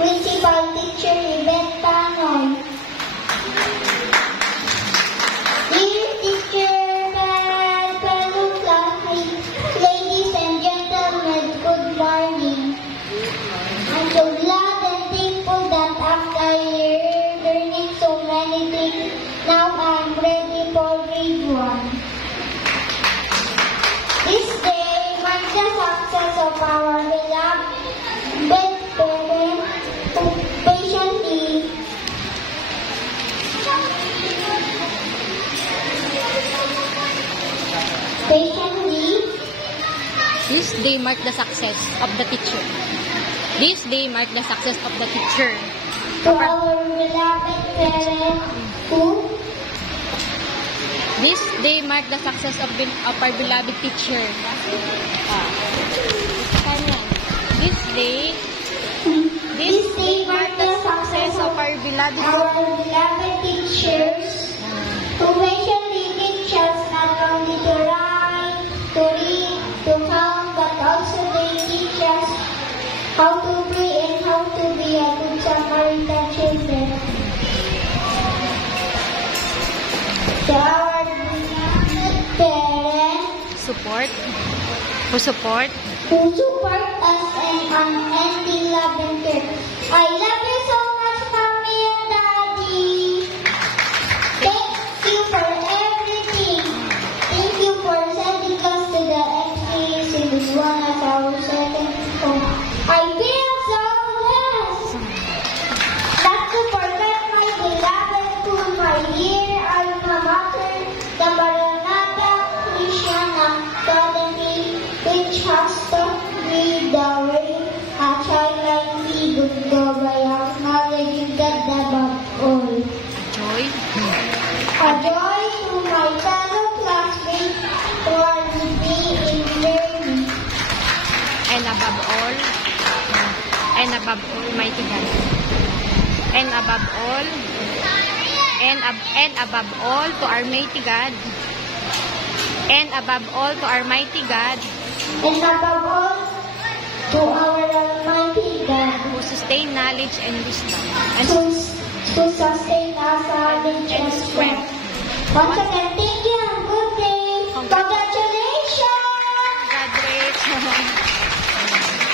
Principal Teacher Yvette Tanoy. Dear teacher, fellow classmates, ladies and gentlemen, good morning. I'm so glad and thankful that after learning so many things, now I'm ready for grade 1. This day marks the success of our beloved parent who patiently This day marked the success of the teacher. This day marked the success of the teacher. To our beloved parent who This day marked the success of our beloved teacher. This day marked the success of our beloved teachers who patiently teach us not only to write, to read, to count, but also they teach us how to pray and how to be a good Samaritan children. To our beloved parents who support us and unending love and care. I love you so much, Mommy and Daddy. Thank you for everything. Thank you for sending us to the MCs in this one as our second home. I feel so blessed. Not to forget my beloved school, my dear alma mater, the Maranatha Christian Academy, which has taught me the way a child like me would go by acknowledging God above all. joy. A joy to my fellow classmates who are with me in learning. And above all, mighty God. And above all to our mighty God. And above all to our mighty God. And above all, to our Almighty God, Who sustain knowledge and wisdom. who sustain us knowledge and strength. Once again, thank